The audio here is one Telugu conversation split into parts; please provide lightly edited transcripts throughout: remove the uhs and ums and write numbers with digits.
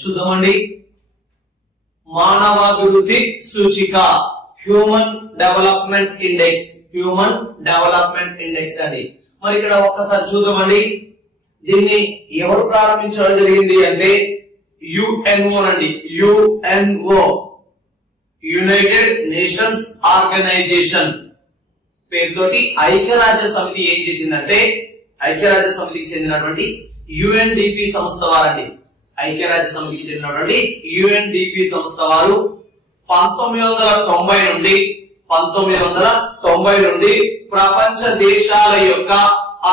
చూద్దామండి. మానవాభివృద్ధి సూచిక human development index, human development index అండి. మరి ఇక్కడ ఒక్కసారి చూద్దామండి. దీన్ని ఎవరు ప్రారంభించడం జరిగింది అంటే యుఎన్ఓ అండి. యుఎన్ఓ, యునైటెడ్ నేషన్స్ ఆర్గనైజేషన్ పేరుతోటి ఐక్యరాజ్య సమితి ఏం చేసిందంటే, ఐక్యరాజ్య సమితికి చెందినటువంటి యుఎన్డిపి సంస్థ వారండి. ఐక్యరాజ్య సమితికి చెందినటువంటి యుఎన్డిపి సంస్థ వారు 1990 నుండి ప్రపంచ దేశాల యొక్క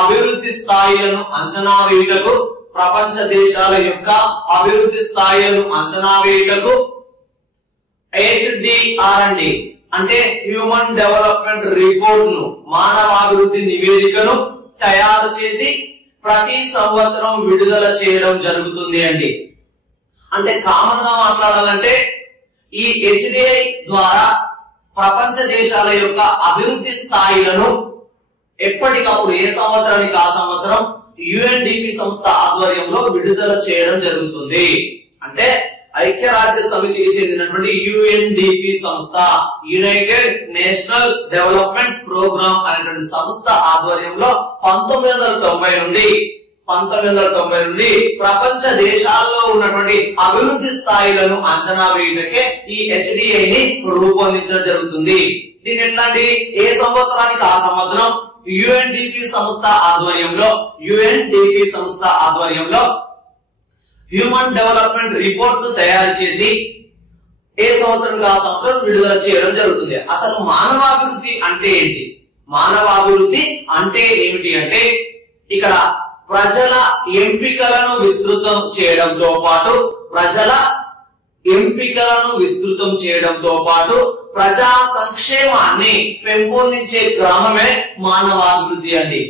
అభివృద్ధి స్థాయిలను అంచనా వేయుటకు, ప్రపంచ దేశాల యొక్క అభివృద్ధి స్థాయిలను అంచనా వేయుటకు HDR అండి, అంటే హ్యూమన్ డెవలప్మెంట్ రిపోర్ట్ ను, మానవాభివృద్ధి నివేదికను తయారు చేసి ప్రతి సంవత్సరం విడుదల చేయడం జరుగుతుంది అండి. అంటే కామన్ గా మాట్లాడాలంటే ఈ HDI ద్వారా ప్రపంచ దేశాల యొక్క అభివృద్ధి స్థాయిలను ఎప్పటికప్పుడు ఏ సంవత్సరానికి ఆ సంవత్సరం యుఎన్డిపి సంస్థ ఆధ్వర్యంలో విడుదల చేయడం జరుగుతుంది. అంటే ఐక్యరాజ్య సమితికి చెందినటువంటి యుఎన్డిపి సంస్థ, యునైటెడ్ నేషనల్ డెవలప్మెంట్ ప్రోగ్రామ్ అనేటువంటి సంస్థ ఆధ్వర్యంలో 1990 నుండి ప్రపంచ దేశాల్లో ఉన్నటువంటి అభివృద్ధి స్థాయిలను అంచనా వేయటకే ఈ HDI ని రూపొందించడం జరుగుతుంది. దీని ఎట్లాంటి ఏ సంవత్సరానికి ఆ సంవత్సరం యుఎన్డిపి సంస్థ ఆధ్వర్యంలో హ్యూమన్ డెవలప్మెంట్ రిపోర్ట్ ను తయారు చేసి ఏ సంవత్సరం ఆ సంవత్సరం విడుదల చేయడం జరుగుతుంది. అసలు మానవాభివృద్ధి అంటే ఏంటి? మానవాభివృద్ధి అంటే ఏమిటి అంటే ఇక్కడ ప్రజల ఎంపికలను విస్తృతం చేయడంతో పాటు ప్రజా సంక్షేమాన్ని పెంపొందించే క్రమమే మానవాభివృద్ధి అండి.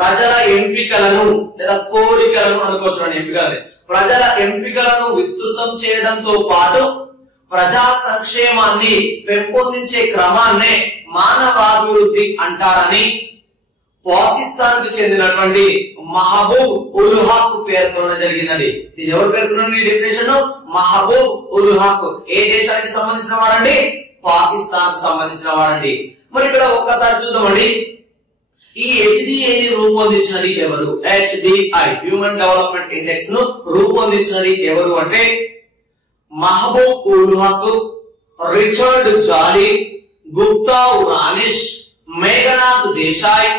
ప్రజల ఎంపికలను లేదా కోరికలను అనుకోవచ్చు, ఎంపికలు, ప్రజల ఎంపికలను విస్తృతం చేయడంతో పాటు ప్రజా సంక్షేమాన్ని పెంపొందించే క్రమాన్నే మానవాభివృద్ధి అంటారని పాకిస్తాన్ కు చెందినటువంటి మహబూబ్ ఉల్ హక్ పేర్కొనడం జరిగిందండి. ఇది ఎవరు పేర్కొన్న డెఫినేషన్? మహబూబ్ ఉల్ హక్. ఏ దేశానికి సంబంధించిన వాడండి? పాకిస్తాన్ కు సంబంధించిన వాడండి. మరి ఇక్కడ ఒక్కసారి చూద్దామండి. ఈ HDI ని రూపొందించినది ఎవరు? HDI, హ్యూమన్ డెవలప్మెంట్ ఇండెక్స్ ను రూపొందించినది ఎవరు అంటే మహబూబ్ ఉల్ హక్, రిచర్డ్ జాలీ, గుప్తా ఉరానిష్, మేఘనాథ్ దేశాయ్,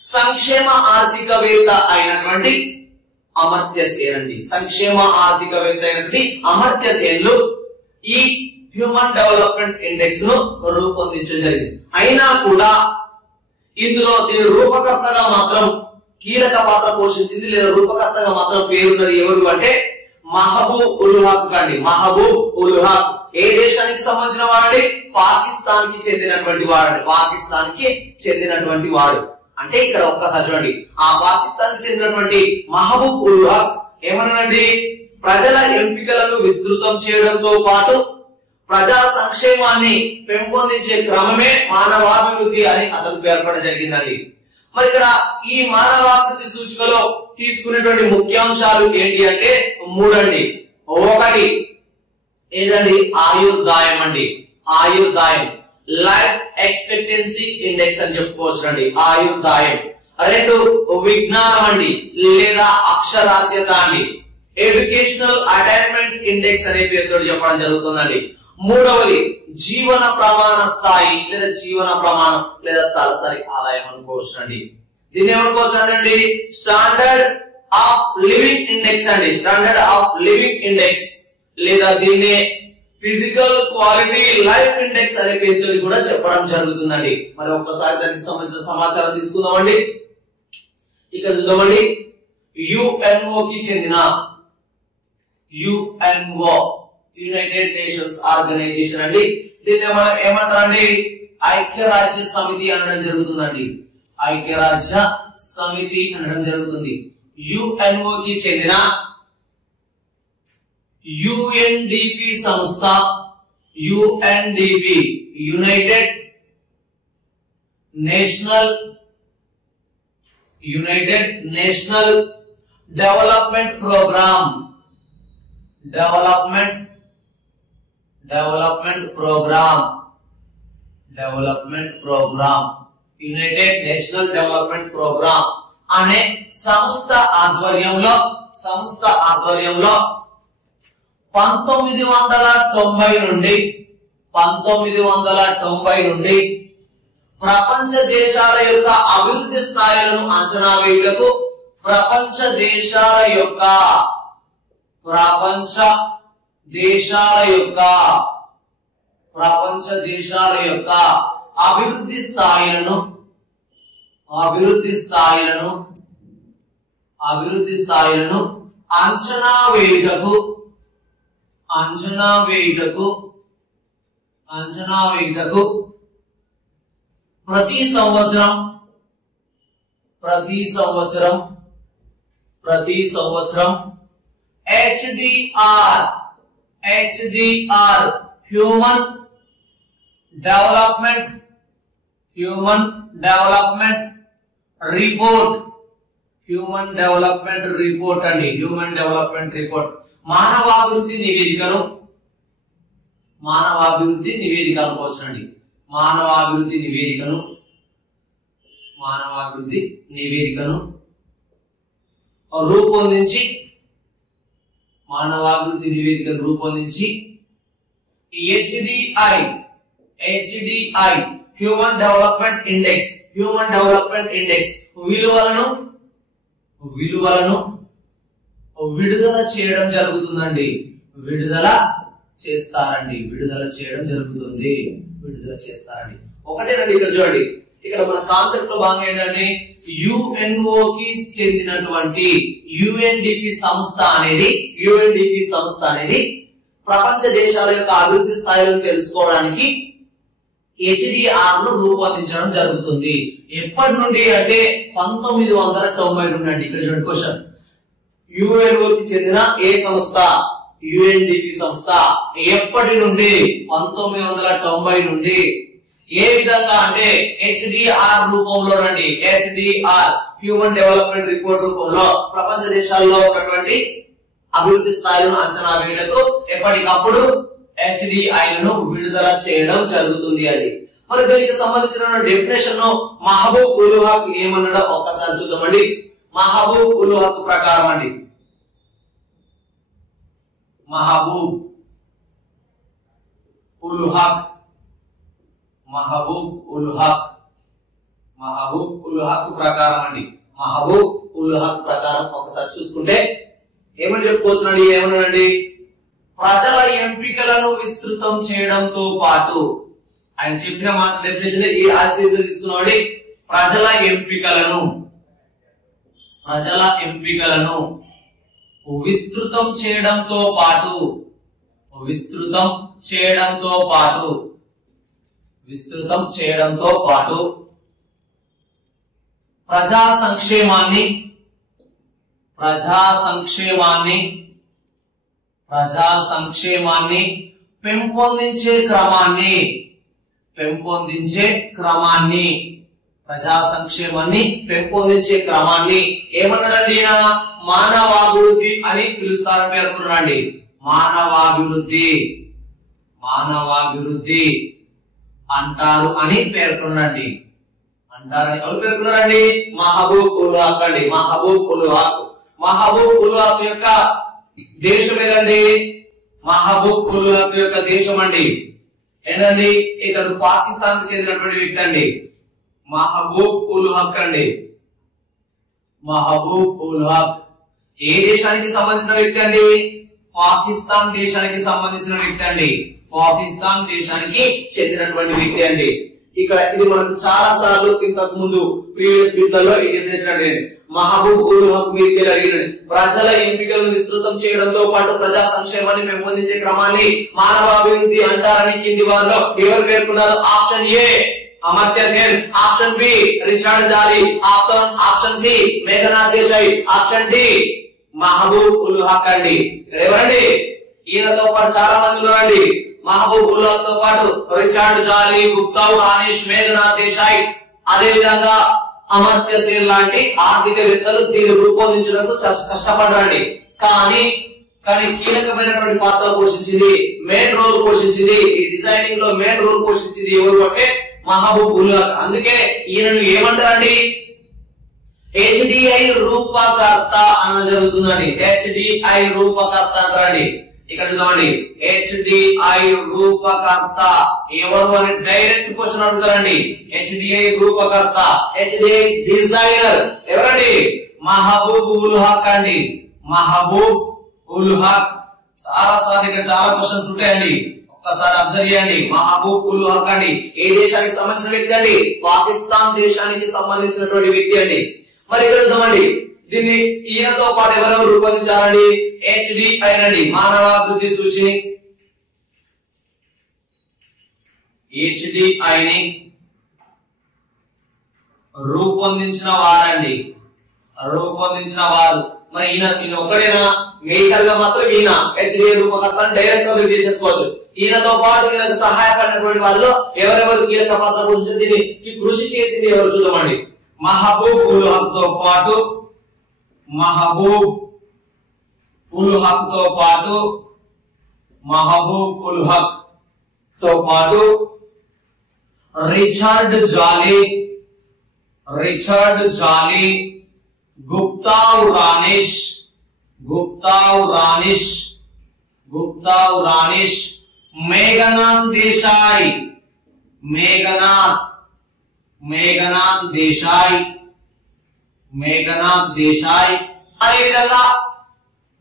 సంక్షేమ ఆర్థికవేత్త అయినటువంటి అమర్త్య సేన్ అండి. సంక్షేమ ఆర్థికవేత్త అయినటువంటి అమర్త్య సేన్లు ఈ హ్యూమన్ డెవలప్మెంట్ ఇండెక్స్ ను రూపొందించడం జరిగింది. అయినా కూడా ఇందులో దీని రూపకర్తగా మాత్రం కీలక పాత్ర పోషించింది లేదా రూపకర్తగా మాత్రం పేరున్నది ఎవరు అంటే మహబూబ్ ఉల్ హక్ అండి. మహబూబ్ ఉల్ హక్ ఏ దేశానికి సంబంధించిన వాడండి? పాకిస్తాన్ కి చెందినటువంటి వాడు. అంటే ఇక్కడ ఒక్కసారి చూడండి, ఆ పాకిస్తాన్ కి చెందినటువంటి మహబూబ్ ఉల్ హక్ ఏమన్నాడండి? ప్రజల ఎంపికలను విస్తృతం చేయడంతో పాటు ప్రజా సంక్షేమాన్ని పెంపొందించే క్రమమే మానవాభివృద్ధి అని అతను పేర్కొనడం జరిగిందండి. మరి ఇక్కడ ఈ మానవాభివృద్ధి సూచికలో తీసుకునేటువంటి ముఖ్యాంశాలు ఏంటి అంటే 3 అండి. ఒకటి ఏంటండి? ఆయుర్దాయం అండి. ఆయుర్దాయం, లైఫ్ ఎక్స్పెక్టెన్సీ ఇండెక్స్ అని చెప్పుకోవచ్చు అండి, ఆయుర్దాయం. 2 విజ్ఞానం అండి లేదా అక్షరాస్యత అండి, ఎడ్యుకేషనల్ అటైన్మెంట్ ఇండెక్స్ అనే పేరుతో చెప్పడం జరుగుతుందండి. 3వది జీవన ప్రమాణ స్థాయి లేదా జీవన ప్రమాణం లేదా తలసరి ఆదాయం అనుకోవచ్చు అండి. దీన్ని ఏమనుకోవచ్చు అండి? స్టాండర్డ్ ఆఫ్ లివింగ్ ఇండెక్స్ అండి. స్టాండర్డ్ ఆఫ్ లివింగ్ ఇండెక్స్ లేదా దీన్ని ఫిజికల్ క్వాలిటీ లైఫ్ ఇండెక్స్ అనే పేరుతో కూడా చెప్పడం జరుగుతుందండి. మరి ఒక్కసారి దానికి సంబంధించిన సమాచారం తీసుకుందామండి. ఇక్కడ చూద్దామండి. యుఎన్ఓ కి చెందిన యుఎన్ఓ, యునైటెడ్ నేషన్స్ ఆర్గనైజేషన్ అండి. దీన్ని మనం ఏమంటారండి? ఐక్యరాజ్య సమితి అనడం జరుగుతుందండి. ఐక్యరాజ్య సమితి అనడం జరుగుతుంది. యుఎన్ఓ కి చెందిన యుఎన్డిపి సంస్థ, UNDP United National Development Programme, Programme United National Development Programme అనే సంస్థ ఆధ్వర్యంలో 1990 నుండి ప్రపంచ దేశాల యొక్క అభివృద్ధి స్థాయిలను అంచనా వేయుటకు ప్రపంచ దేశాల యొక్క అభివృద్ధి స్థాయిలను అంచనా వేయుటకు ప్రతి సంవత్సరం HDR హ్యూమన్ డెవలప్మెంట్ రిపోర్ట్ మానవాభివృద్ధి నివేదిక అనుకోవచ్చునండి. మానవాభివృద్ధి నివేదికను రూపొందించి HDI హ్యూమన్ డెవలప్మెంట్ ఇండెక్స్ విలువలను విడుదల చేయడం జరుగుతుందండి. విడుదల చేయడం జరుగుతుంది. ఒకటేనండి. ఇక్కడ చూడండి, ఇక్కడ మన కాన్సెప్ట్ లో భాగంగా ఏంటంటే యుఎన్ఓ కి చెందినటువంటి UNDP సంస్థ అనేది ప్రపంచ దేశాల యొక్క అభివృద్ధి స్థాయిలను తెలుసుకోవడానికి HDR ను రూపొందించడం జరుగుతుంది. ఎప్పటి నుండి అంటే 1990 నుండి అండి. ఇక్కడ చూడండి క్వశ్చన్, యుఎన్ఓ కి చెందిన ఏ సంస్థ? UNDP సంస్థ. ఎప్పటి నుండి? 1990 నుండి. ఏ విధంగా అంటే HDR రూపంలో రండి. HDR హ్యూమన్ డెవలప్మెంట్ రిపోర్ట్ రూపంలో ప్రపంచ దేశాల్లో ఉన్నటువంటి అభివృద్ధి స్థాయిలను అంచనా వేయటకు ఎప్పటికప్పుడు HDI లను విడుదల చేయడం జరుగుతుంది అది. మరి దీనికి సంబంధించిన డెఫినేషన్ మహబూబ్ ఉల్ హక్ ఏమన్నాడో ఒక్కసారి చూద్దామండి. మహబూబ్ ఉల్ హక్ ప్రకారం అండి, మహబూబ్ ఉల్ హక్ ప్రకారం ఒకసారి చూసుకుంటే ఏమని చెప్పుకోవచ్చునండి? ఏమన్నాడండి? ప్రజల ఎంపికలను విస్తృతం చేయడంతో పాటు, ఆయన చెప్పిన మాట డెఫినేషన్ ఈ ఆశ్రయిస్తున్నాడు. ప్రజల ఎంపికలను విస్తృతం చేయడంతో పాటు ప్రజా సంక్షేమాన్ని పెంపొందించే క్రమాన్ని ఏమన్నాడండి? మానవాభివృద్ధి అని పిలుస్తారని పేర్కొన్నాడండి. మానవాభివృద్ధి అంటారు అని పేర్కొన్నాడండి. ఎవరు పేర్కొన్నారండి? మహబూబ్ ఉల్ హక్ అండి. మహబూబ్ ఉల్ హక్ యొక్క దేశం ఏదండి? మహబూబ్ ఉల్ హక్ యొక్క దేశం అండి ఏంటండి? ఇతడు పాకిస్తాన్ కు చెందినటువంటి వ్యక్తి అండి. మహబూబ్ ఉల్ హక్ ఏ దేశానికి సంబంధించిన వ్యక్తి అండి? పాకిస్తాన్ దేశానికి సంబంధించిన వ్యక్తి అండి. పాకిస్తాన్ దేశానికి చెందినటువంటి వ్యక్తి అండి. ఇక్కడ ఇది మనకు చాలా సార్లు ఇంతకు ముందు ప్రీవియస్ వీక్లలో ఈ డెఫినేషన్ అంటే మహబూబ్ ఉల్ హక్ మీదకి అడిగినది. ప్రజల ఎంపికలను విస్తృతం చేయడంతో పాటు ప్రజా సంక్షేమాన్ని పెంపొందించే క్రమాన్ని మానవాభివృద్ధి అంటారని కింది వారిలో ఎవరు పేర్కొన్నారు? Option A Amartya Sen, option B Richard జారీ, option C Meghnad Desai, option D Mahbub ul Haq అండి. ఎవరండి? ఈయనతో పాటు చాలా మంది ఉన్నారండి. మహబూబ్ ఉల్ హక్ తో పాటు రిచర్డ్ జారీ, గుప్తా, హానిష్, మేఘనాథ్ దేశాయ్, అదే విధంగా అమర్త్య సేన్ లాంటి ఆర్థికవేత్తలు దీన్ని రూపొందించడానికి కష్టపడ్డారండి. కానీ కీలకమైనటువంటి పాత్ర పోషించింది, మెయిన్ రోల్ పోషించింది, ఈ డిజైనింగ్ లో మెయిన్ రోల్ పోషించింది ఎవరు అంటే మహబూబ్ ఉల్ హక్. అందుకే ఈయనను ఏమంటారండి, HDI రూపకర్త అన్న జరుగుతుందండి. HDI రూపకర్త అంటారండి. ఇక్కడ చూద్దామండి, HDI రూపకర్త ఎవరు అని డైరెక్ట్ క్వశ్చన్ అడుగుతారండి. HDI రూపకర్త, HDI డిజైనర్ ఎవరండి, మహబూబ్ ఉల్ హక్ అండి. మహబూబ్ ఉల్ హక్. చాలా సార్లు ఇక్కడ చాలా క్వశ్చన్స్ ఉంటాయండి, ఒక్కసారి అబ్జర్వ్ చేయండి. మహబూబ్ ఉల్ హక్ అండి ఏ దేశానికి సంబంధించిన వ్యక్తి అండి, పాకిస్తాన్ దేశానికి సంబంధించినటువంటి వ్యక్తి అండి. మరి ఇక్కడ చూద్దామండి, దీన్ని ఈయనతో పాటు ఎవరెవరు రూపొందించారండి, HDI అండి మానవాభివృద్ధి సూచిని. HDI ని రూపొందించిన వారండి, రూపొందించిన వారు. మరి ఈయన ఒక్కడేనా, మేజర్ గా మాత్రం ఈయన HDI రూపకర్త డైరెక్ట్ గా మీరు తీసేసుకోవచ్చు. ఈయనతో పాటు ఈయనకు సహాయపడినటువంటి వాళ్ళు ఎవరెవరు కీలక పాత్ర పోషించి దీనికి కృషి చేసింది ఎవరు చూద్దామండి. మహబూబ్ ఉల్ హక్ తో పాటు, మహబూబ్ ఉల్ హక్ తో పాటు, మహబూబ్ ఉల్ హక్ తో పాటు రిచర్డ్ జాలీ, రిచర్డ్ జాలీ, గుప్తావ్ రానిష్, గుప్తావ్ రానిష్, గుప్తావ్ రానిష్, మేఘనాథ్ దేశాయ్, మేఘనాథ్, మేఘనాథ్ దేశాయ్, మేఘనాథ్ దేశాయ్. అదే విధంగా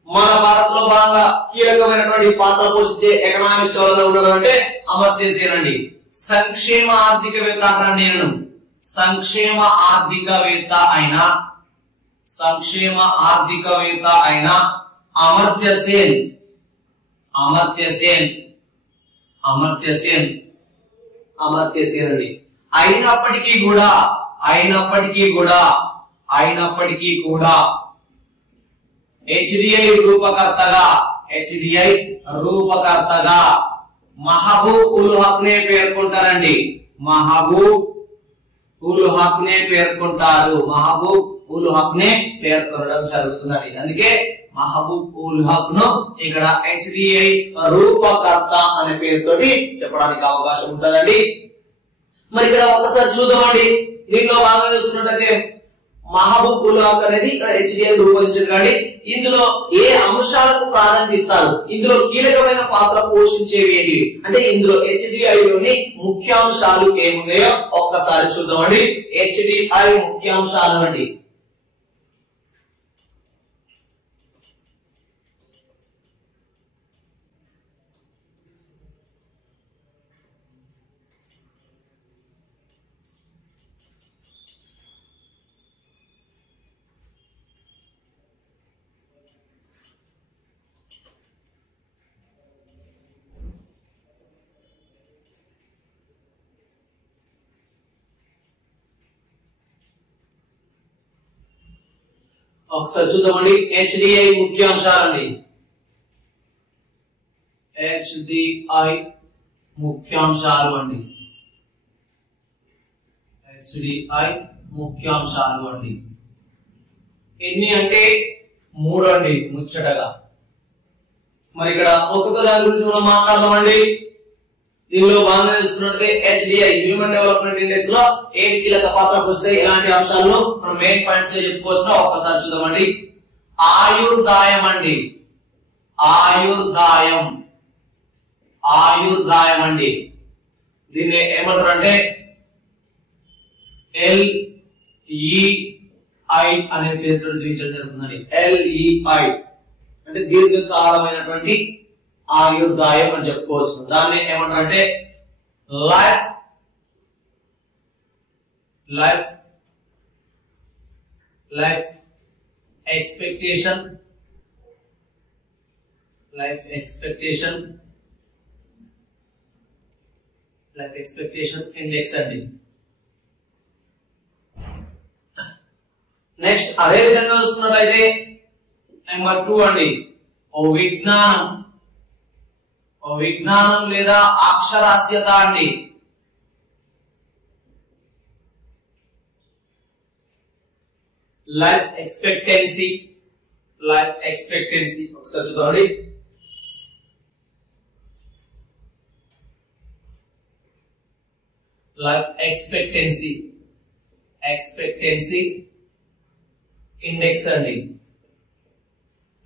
మన భారత్ లో బాగా కీలకమైనటువంటి పాత్ర పోషించే ఎకనామిస్ట్ ఎవరైనా ఉన్నారు అంటే అమర్త్య సేన్ అండి. సంక్షేమ ఆర్థికవేత్త అంటారండి నేను, సంక్షేమ ఆర్థికవేత్త అయిన, సంక్షేమ ఆర్థికవేత్త అయిన అమర్త్య సేన్, అమర్త్య సేన్, అమర్త్య సేన్, అమర్త్య సేన్ అండి. అయినప్పటికీ కూడా, అయినప్పటికీ కూడా, అయినప్పటికీ కూడా HDI రూపకర్తగా, HDI రూపకర్తగా మహబూబ్ ఉల్ హక్ నే పేర్కొంటారండి. మహబూబ్ ఉల్ హక్ నే పేర్కొంటారు, మహబూబ్ ఉల్ హక్ నే పేర్కొనడం జరుగుతుందండి. అందుకే మహబూబ్ ఉల్ హక్ ను ఇక్కడ HDI రూపకర్త అనే పేరుతోటి చెప్పడానికి అవకాశం ఉంటుందండి. మరి ఇక్కడ ఒకసారి చూద్దామండి, దీనిలో భాగంగా చూసుకున్నట్లయితే మహబూబ్ ఉల్ హక్ అనేది ఇక్కడ HDI రూపొందించారు. కానీ ఇందులో ఏ అంశాలకు ప్రాధాన్యత ఇస్తారు, ఇందులో కీలకమైన పాత్ర పోషించేవి ఏంటి అంటే ఇందులో HDI లోని ముఖ్యాంశాలు ఏమున్నాయో ఒక్కసారి చూద్దామండి. HDI ముఖ్యాంశాలు అండి. ఒకసారి చూద్దామండి, HDI ముఖ్యాంశాలండి. HDI ముఖ్యాంశాలు అండి, HDI ముఖ్యాంశాలు అండి. ఎన్ని అంటే 3 అండి ముచ్చటగా. మరి ఇక్కడ ఒక్కొక్క దాని గురించి మనం మాట్లాడదామండి. దీనిలో భాగంగా తీసుకున్నట్లయితే HDI హ్యూమన్ డెవలప్మెంట్ ఇండెక్స్ లో ఏ కీలక పాత్ర పోషిస్తాయి, ఎలాంటి అంశాలను మనం మెయిన్ పాయింట్స్ చెప్పుకోవచ్చు ఒక్కసారి చూద్దామండి. ఆయుర్దాయం అండి, ఆయుర్దాయం, ఆయుర్దాయం అండి. దీన్ని ఏమంటారు అంటే LEI అనే పేరుతో చూపించడం జరుగుతుందండి. LEI అంటే దీర్ఘకాలమైనటువంటి ఆయుర్దాయం అని చెప్పుకోవచ్చు. దాన్ని ఏమంటారు అంటే life, life, life expectation, life expectation, life expectation index అండి. నెక్స్ట్ అదే విధంగా చూసుకున్నట్లయితే నెంబర్ 2 అండి, ఓ విజ్ఞానం, ఓ విజ్ఞానం లేదా అక్షరాస్యత అండి. లైఫ్ ఎక్స్పెక్టెన్సీ, లైఫ్ ఎక్స్పెక్టెన్సీ ఒకసారి చూడండి. లైఫ్ ఎక్స్పెక్టెన్సీ ఇండెక్స్ అండి.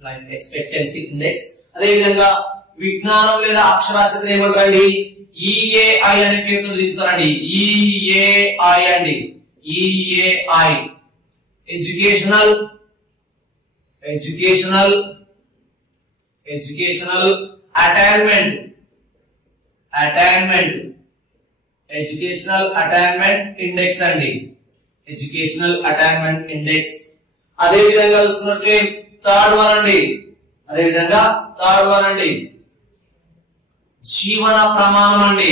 Life expectancy index. అదే విధంగా విజ్ఞానం లేదా అక్షరాస్యత ఏమంటారండి, ఈఏఐ అనే పేరుతో తీస్తారండి. ఈఏఐ అండి, EAI. Educational attainment educational attainment index అండి. Educational attainment index. అదే విధంగా చూసుకున్నట్లయితే థర్డ్ వన్ అండి జీవన ప్రమాణం అండి.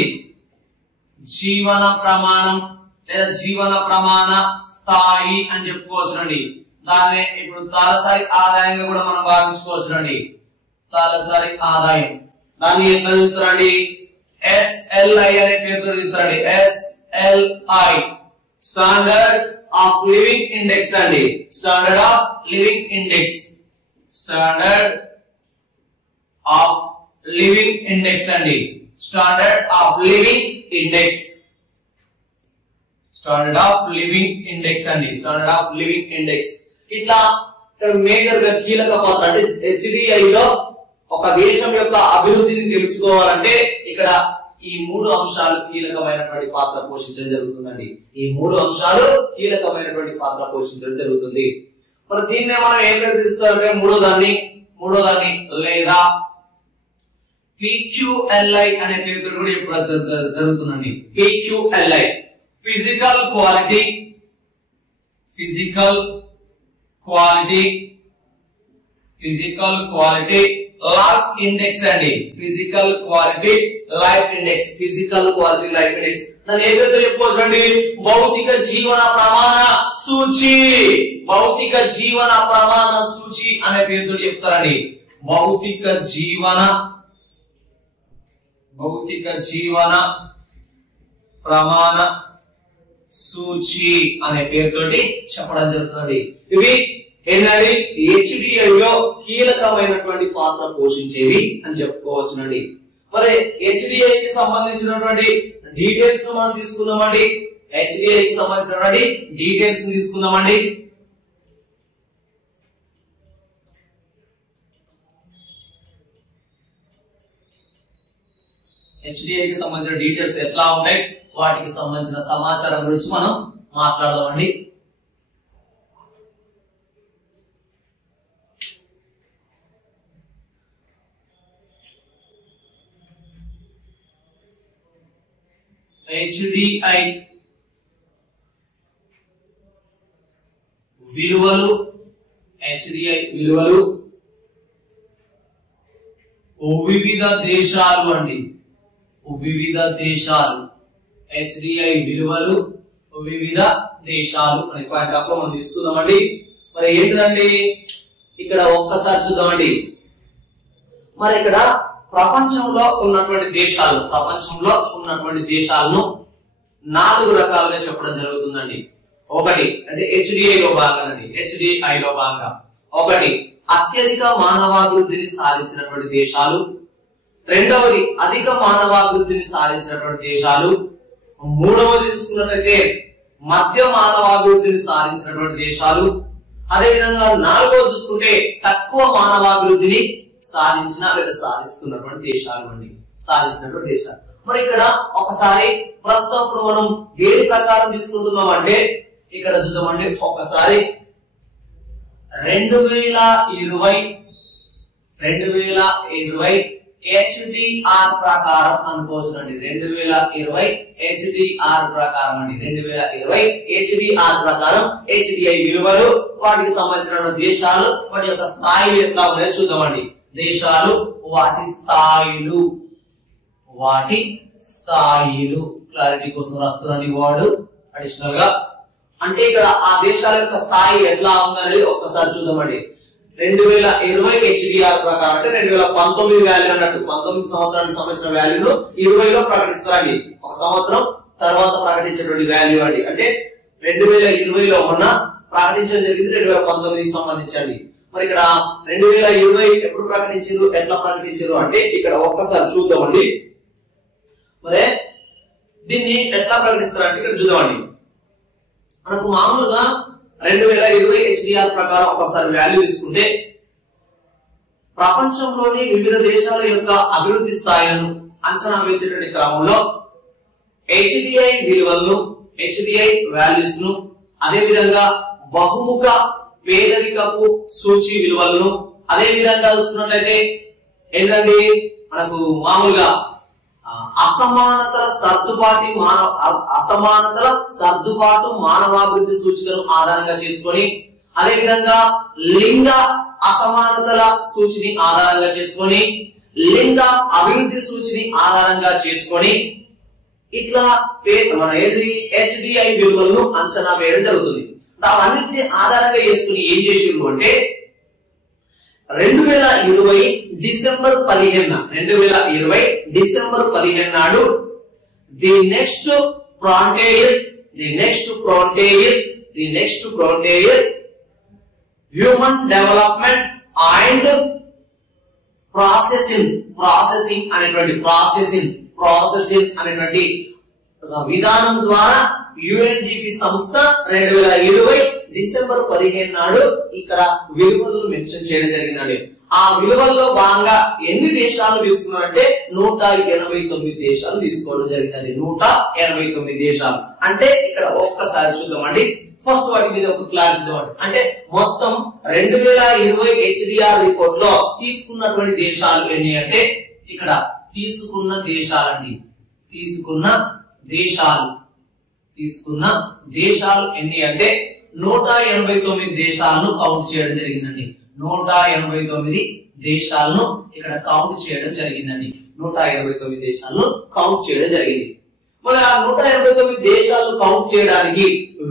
జీవన ప్రమాణం లేదా జీవన ప్రమాణ స్థాయి అని చెప్పుకోవచ్చునండి. దాన్నే ఇప్పుడు తలసరి ఆదాయంగా కూడా మనం భావించుకోవచ్చునండి. తలసరి ఆదాయం దాన్ని ఎట్లా చూస్తారండి, SLI అనే పేరుతో చూస్తారండి. SLI standard of living index అండి. స్టాండర్డ్ ఆఫ్ లివింగ్ ఇండెక్స్ అండి. స్టాండర్డ్ ఆఫ్ లివింగ్ ఇండెక్స్ ఇట్లా ఇక్కడ మేజర్ గా కీలక పాత్ర అంటే HDI లో ఒక దేశం యొక్క అభివృద్ధిని తెలుసుకోవాలంటే ఇక్కడ ఈ మూడు అంశాలు కీలకమైనటువంటి పాత్ర పోషించడం జరుగుతుందండి. ఈ మూడు అంశాలు కీలకమైనటువంటి పాత్ర పోషించడం జరుగుతుంది. మరి దీన్నే మనం ఏం పేరు తీస్తారంటే మూడో దాన్ని లేదా PQLI అనే పేరుతో కూడా ఇప్పుడు జరుగుతుందండి. PQLI physical quality life index అండి. ఫిజికల్ క్వాలిటీ లైఫ్ ఇండెక్స్ దాన్ని ఏ పేరుతో చెప్పుకోవచ్చు అండి, భౌతిక జీవన ప్రమాణ సూచి అనే పేరుతో చెప్తారండి. భౌతిక జీవన ప్రమాణ సూచి అనే పేరుతోటి చెప్పడం జరుగుతుంది. ఇవి ఏంటండి HDI లో కీలకమైనటువంటి పాత్ర పోషించేవి అని చెప్పుకోవచ్చునండి. మరి HDI కి సంబంధించినటువంటి డీటెయిల్స్ మనం తీసుకుందామండి. HDI కి సంబంధించినటువంటి డీటెయిల్స్ తీసుకుందామండి. HDI కి సంబంధించిన డీటెయిల్స్ ఎట్లా ఉంటాయి, వాటికి సంబంధించిన సమాచారం గురించి మనం మాట్లాడదామండి. HDI విలువలు వివిధ దేశాలు అండి. HDI విలువలు వివిధ దేశాలు అనే పాయింట్ అప్పుడు మనం తీసుకుందామండి. మరి ఏంటిదండి ఇక్కడ ఒక్కసారి చూద్దామండి. మరి ఇక్కడ ప్రపంచంలో ఉన్నటువంటి దేశాలను 4 రకాలుగా చెప్పడం జరుగుతుందండి. ఒకటి అంటే HDI లో భాగంగా ఒకటి అత్యధిక మానవాభివృద్ధిని సాధించినటువంటి దేశాలు, రెండవది అధిక మానవాభివృద్ధిని సాధించినటువంటి దేశాలు, మూడవది చూసుకున్నట్లయితే మధ్య మానవాభివృద్ధిని సాధించినటువంటి దేశాలు, అదే విధంగా నాలుగవది చూసుకుంటే తక్కువ మానవాభివృద్ధిని సాధించిన లేదా సాధిస్తున్నటువంటి దేశాలు అండి. మరి ఇక్కడ ఒకసారి ప్రస్తుతం ఇప్పుడు మనం దేని ప్రకారం తీసుకుంటున్నాం అంటే ఇక్కడ చూద్దామండి. ఒకసారి 2020 HDR ప్రకారం అనుకోవచ్చునండి. 2020 HDR ప్రకారం అండి. 2020 HDR ప్రకారం HDI విలువలు, వాటికి సంబంధించిన దేశాలు, వాటి యొక్క స్థాయిలు ఎట్లా ఉన్నాయో చూద్దామండి. దేశాలు, వాటి స్థాయిలు క్లారిటీ కోసం రాస్తున్నాను వర్డ్ అడిషనల్ గా. అంటే ఇక్కడ ఆ దేశాల యొక్క స్థాయి ఎట్లా ఉందనేది ఒక్కసారి చూద్దామండి. 2020 HDR ప్రకారం అంటే 2019 వాల్యూ అన్నట్టు 19 సంవత్సరానికి సంబంధించిన వాల్యూను 20 లో ప్రకటిస్తారండి. ఒక సంవత్సరం తర్వాత ప్రకటించేటువంటి వాల్యూ అండి. అంటే 2020 లో మొన్న ప్రకటించడం జరిగింది 2019కి సంబంధించండి. మరి ఇక్కడ 2020 ఎప్పుడు ప్రకటించారు, ఎట్లా ప్రకటించారు అంటే ఇక్కడ ఒక్కసారి చూద్దామండి. మరి దీన్ని ఎట్లా ప్రకటిస్తారు అంటే ఇక్కడ చూద్దామండి. మనకు మామూలుగా 2020 HDR ప్రకారం ఒకసారి వాల్యూ తీసుకుంటే ప్రపంచంలోని వివిధ దేశాల యొక్క అభివృద్ధి స్థాయిలను అంచనా వేసేటువంటి క్రమంలో HDI విలువలను, HDI వాల్యూస్ ను, అదే విధంగా బహుముఖ పేదరికపు సూచి విలువలను, అదే విధంగా చూసుకున్నట్లయితే ఏంటండి మనకు మామూలుగా అసమానతల సర్దుబాటు మానవాభివృద్ధి సూచికను ఆధారంగా చేసుకొని, అదే విధంగా లింగ అసమానతల సూచిని ఆధారంగా చేసుకొని, లింగ అభివృద్ధి సూచిని ఆధారంగా చేసుకొని ఇట్లా మన HDI విలువలను అంచనా వేయడం జరుగుతుంది. అవన్నింటినీ ఆధారంగా చేసుకుని ఏం చేసిండ్రు అంటే 2020 డిసెంబర్ 15 నాడు the next frontier human development and processing అనేటువంటి విధానం ద్వారా UNDP సంస్థ 2020 డిసెంబర్ 15 నాడు ఇక్కడ విలువలను మెన్షన్ చేయడం జరిగిందండి. ఆ విలువల్లో భాగంగా ఎన్ని దేశాలు తీసుకున్నారంటే 189 దేశాలు తీసుకోవడం జరిగిందండి. 189 దేశాలు అంటే ఇక్కడ ఒక్కసారి చూద్దామండి. ఫస్ట్ వాటి మీద ఒక క్లారిటీ ఇవ్వండి. అంటే మొత్తం 2020 HDR రిపోర్ట్ లో తీసుకున్నటువంటి దేశాలు ఎన్ని అంటే ఇక్కడ తీసుకున్న దేశాలు ఎన్ని అంటే 189 దేశాలను కౌంట్ చేయడం జరిగిందండి. 189 దేశాలను ఇక్కడ కౌంట్ చేయడం జరిగిందండి. 189 దేశాలను కౌంట్ చేయడం జరిగింది. మరి ఆ 189 దేశాలను కౌంట్ చేయడానికి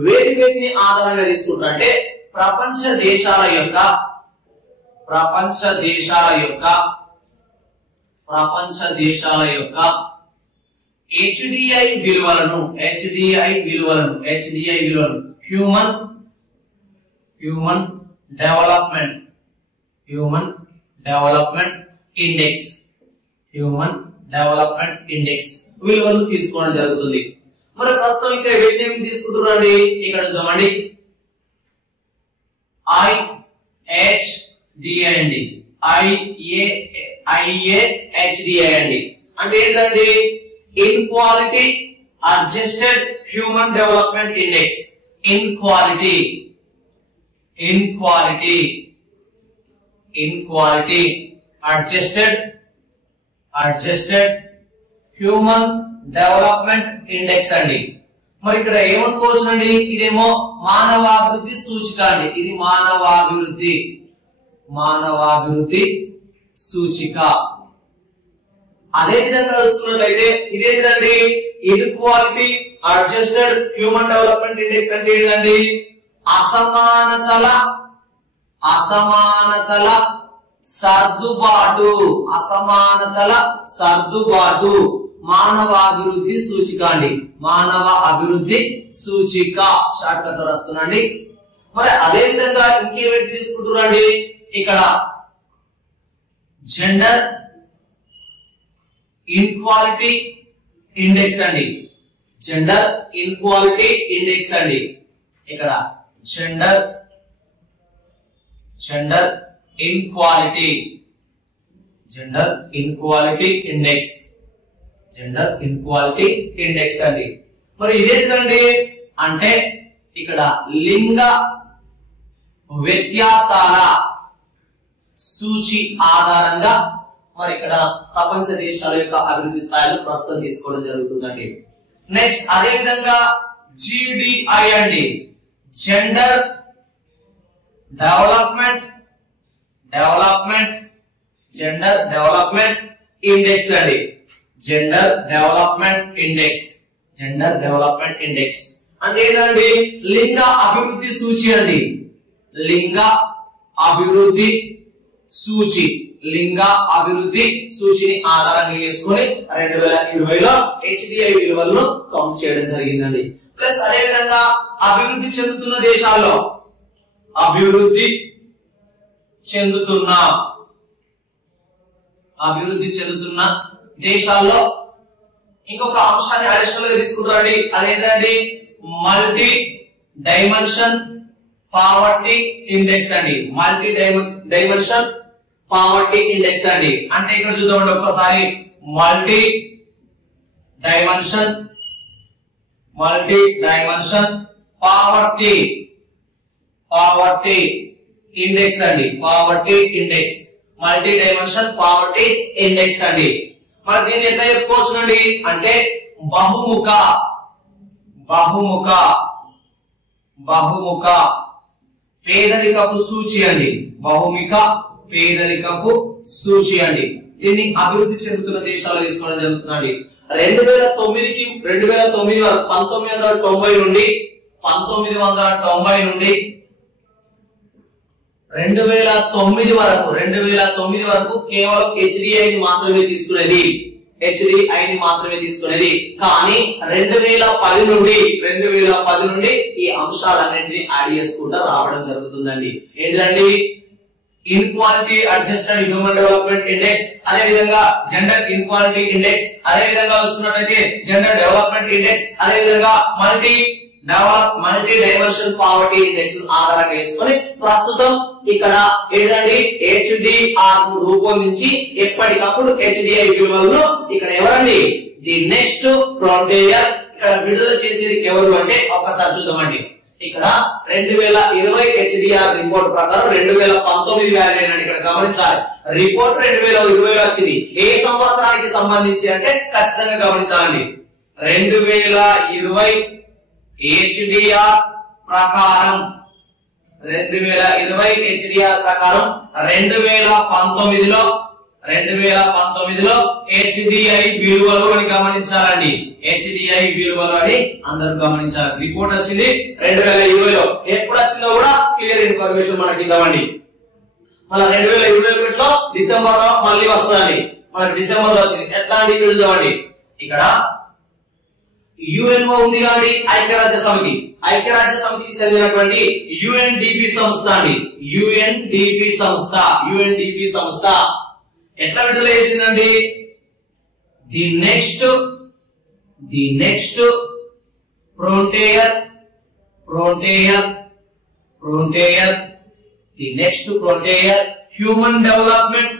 వేటిని ఆధారంగా తీసుకుంటారంటే ప్రపంచ దేశాల యొక్క HDI విలువలను హ్యూమన్ డెవలప్మెంట్ ఇండెక్స్ విలువలు తీసుకోవడం జరుగుతుంది. మరి ప్రస్తుతం ఇక్కడ వీటిని తీసుకుంటున్నారండి. ఇక్కడ చూద్దామండి. IHDI అండి. IAHDI అండి. అంటే ఏంటండి? Inequality adjusted human development index. Inequality adjusted human development index అండి. మరి ఇక్కడ ఏమనుకోవచ్చునండి? ఇదేమో మానవాభివృద్ధి సూచిక అండి. ఇది మానవాభివృద్ధి సూచిక. అదే విధంగా చూసుకున్నట్లయితే ఇదేంటండి? Inequality adjusted human development index అంటే ఏంటండి? అసమానతల సర్దుబాటు మానవాభివృద్ధి సూచిక అండి. మానవ అభివృద్ధి సూచిక షార్ట్ కట్ లో రాస్తున్నాండి. మరి అదే విధంగా ఇంకేమిటి తీసుకుంటున్నాండి? ఇక్కడ జెండర్ ఇన్క్వాలిటీ ఇండెక్స్ అండి. జెండర్ ఇన్క్వాలిటీ ఇండెక్స్ అండి. ఇక్కడ జెండర్ ఇన్క్వాలిటీ ఇండెక్స్ అండి. మరి ఇదేంటండి అంటే ఇక్కడ లింగ వ్యత్యాసాల సూచి ఆధారంగా మరి ఇక్కడ ప్రపంచ దేశాల యొక్క అభివృద్ధి స్థాయిలో ప్రస్తుతం తీసుకోవడం జరుగుతుందండి. నెక్స్ట్ అదే విధంగా GDI అండి. జెండర్ డెవలప్మెంట్ ఇండెక్స్ అండి. జెండర్ డెవలప్మెంట్ ఇండెక్స్ అంటే ఏంటండి? లింగ అభివృద్ధి సూచి అండి. లింగ అభివృద్ధి సూచిని ఆధారంగా చేసుకుని 2020లో HDI విలువలను కౌంట్ చేయడం జరిగిందండి. ప్లస్ అదే విధంగా అభివృద్ధి చెందుతున్న దేశాల్లో చెందుతున్న దేశాల్లో ఇంకొక అంశాన్ని అడిషనల్ గా తీసుకుంటారండి. అదేంటండి మల్టీ డైమెన్షన్ పావర్టీ ఇండెక్స్ అండి. మల్టీ డైమెన్షన్ పావర్టీ ఇండెక్స్ అండి. అంటే ఇక్కడ చూద్దామండి ఒక్కసారి మల్టీ డైమెన్షన్ పావర్టీ ఇండెక్స్ అండి. Poverty index multi dimension poverty index అండి. మరి దీన్ని ఎట్లా చెప్పుకోవచ్చునండి అంటే బహుముఖ పేదరికపు సూచి అండి. బహుముఖ పేదరికపు సూచి అండి. దీన్ని అభివృద్ధి చెందుతున్న దేశాలు తీసుకోవడం జరుగుతుందండి. 2009 వరకు 1990 నుండి 2009 వరకు కేవలం హెచ్డిఐని మాత్రమే తీసుకునేది. కానీ 2010 నుండి ఈ అంశాలన్నింటినీ యాడ్ చేసుకుంటూ రావడం జరుగుతుందండి. ఏంటిదండి inequality adjusted human development index, అదే విధంగా జెండర్ ఇన్క్వాలిటీ ఇండెక్స్, అదే విధంగా చూసుకున్నట్లయితే జెండర్ డెవలప్మెంట్ ఇండెక్స్, అదే విధంగా మల్టీ డైమెన్షన్ పావర్టీ ఇండెక్స్ ఆధారంగా చేసుకొని ప్రస్తుతం ఇక్కడ ఏంటండి HDR ను రూపొందించి ఎప్పటికప్పుడు HDI విలువలను ఇక్కడ ఎవరండి ది నెక్స్ట్ ఫ్రంటియర్ ఇక్కడ విడుదల చేసేది ఎవరు అంటే ఒక్కసారి చూద్దామండి. ఇక్కడ 2020 HDR రిపోర్ట్ ప్రకారం 2019 వాల్యూ అయినట్టు ఇక్కడ గమనించాలి. రిపోర్ట్ 2020 వచ్చింది. ఏ సంవత్సరానికి సంబంధించి అంటే ఖచ్చితంగా గమనించాలండి. 2020 HDR ప్రకారం 2019లో HDI విలువలు అని గమనించాలండి. HDI విలువలు అని అందరూ గమనించాలి. రిపోర్ట్ వచ్చింది 2020లో. ఎప్పుడు వచ్చిందో కూడా క్లియర్ ఇన్ఫర్మేషన్ మనకి ఇద్దామండి. మళ్ళీ 2021లో డిసెంబర్ లో మళ్ళీ వస్తుందండి. మనకి డిసెంబర్ లో వచ్చింది. ఎట్లా అండి చూద్దామండి. ఇక్కడ యుఎన్ఓ ఉంది కాబట్టి ఐక్యరాజ్య సమితికి చెందినటువంటి UNDP సంస్థ అండి. UNDP సంస్థ ఎట్లా విడుదల చేసిందండి the next frontier human development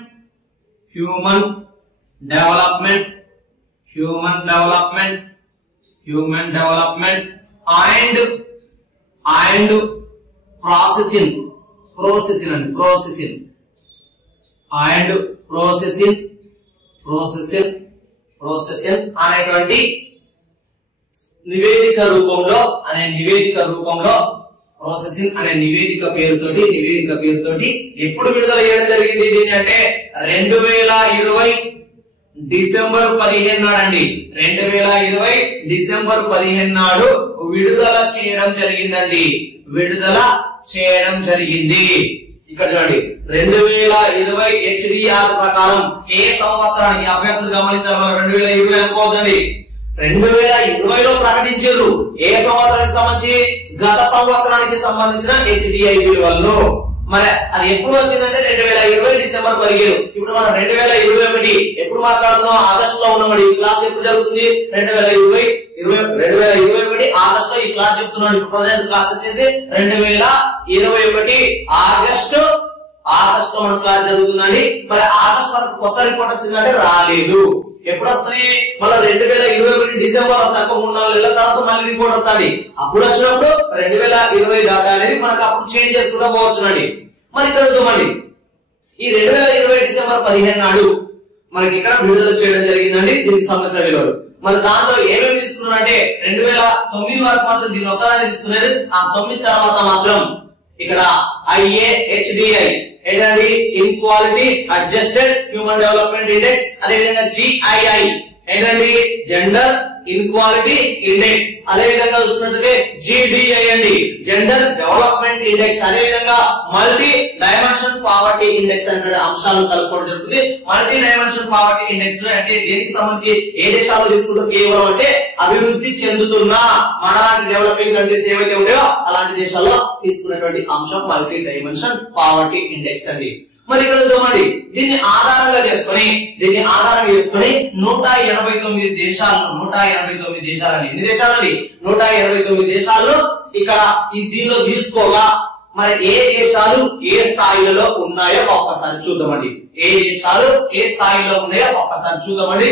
and processing అనేటువంటి నివేదిక రూపంలో ప్రాసెసింగ్ అనే నివేదిక పేరుతోటి ఎప్పుడు విడుదల చేయడం జరిగింది దీన్ని అంటే 2020 డిసెంబర్ 15 నాడండి. 2020 డిసెంబర్ 15 నాడు విడుదల చేయడం జరిగింది. ఇక్కడ చూడండి 2020 HDR ప్రకారం ఏ సంవత్సరానికి అభ్యర్థులు గమనించాలి. 2020 అనుకోవద్దండి. 2020లో ప్రకటించారు. ఏ సంవత్సరానికి సంబంధించి గత సంవత్సరానికి సంబంధించిన HDI విలువలను. మరి అది ఎప్పుడు వచ్చిందంటే 2020 డిసెంబర్ 15. ఇప్పుడు మనం 2021 ఎప్పుడు మాట్లాడుతున్నాం ఆగస్టు లో ఉన్నామండి. ఈ క్లాస్ ఎప్పుడు జరుగుతుంది 2021 ఆగస్టు లో ఈ క్లాస్ చెప్తున్నాను. ఇప్పుడు ప్రజెంట్ క్లాస్ వచ్చేసి 2021 ఆగస్టు మన క్లాస్ జరుగుతుందండి. మరి ఆగస్టు వరకు కొత్త రిపోర్ట్ వచ్చిందంటే రాలేదు. ఎప్పుడు వస్తుంది మళ్ళీ 2021 డిసెంబర్ వస్తాక 3-4 నెలల తర్వాత మళ్ళీ రిపోర్ట్ వస్తుంది. అప్పుడు వచ్చినప్పుడు 2020 డాటా అనేది మనకు అప్పుడు చేంజ్ చేసుకుంటూ పోవచ్చునండి. మరి ఇక్కడ చూద్దామండి. ఈ 2020 డిసెంబర్ 15 నాడు మనకి ఇక్కడ విడుదల చేయడం జరిగిందండి దీనికి సంబంధించిన విలువలు. మరి దాంట్లో ఏమేమి తీసుకున్నారంటే 2009 వరకు మాత్రం దీన్ని ఒక్కదాన్ని తీసుకున్నారు. ఆ 9 తర్వాత మాత్రం ఇక్కడ IAHDI ఏదండి inequality adjusted human development index, అదే విధంగా GII ఏదండి జెండర్ ఇన్క్వాలిటీ ఇండెక్స్, అదే విధంగా చూసినట్లయితే GDI అండి, జెండర్ డెవలప్మెంట్ ఇండెక్స్, అదే విధంగా మల్టీ డైమెన్షన్ పావర్టీ ఇండెక్స్ అనే అంశాలను కలుపుకోవడం జరుగుతుంది. మల్టీ డైమెన్షన్ పావర్టీ ఇండెక్స్ అంటే దేనికి సంబంధించి ఏ దేశాలు తీసుకుంటారు, కేవలం అంటే అభివృద్ధి చెందుతున్న మనలాంటి డెవలపింగ్ కంట్రీస్ ఏవైతే ఉన్నాయో అలాంటి దేశాల్లో తీసుకున్నటువంటి అంశం మల్టీ డైమెన్షన్ పావర్టీ ఇండెక్స్ అండి. మరి ఇక్కడ చూడండి, దీన్ని ఆధారంగా చేసుకొని 189 దేశాలను 189 దేశాలని, ఎన్ని దేశాలండి 189 దేశాలను ఇక్కడ ఈ దీనిలో తీసుకోగా మరి ఏ దేశాలు ఏ స్థాయిలో ఉన్నాయో ఒక్కసారి చూద్దామండి. ఏ దేశాలు ఏ స్థాయిలో ఉన్నాయో ఒక్కసారి చూద్దామండి.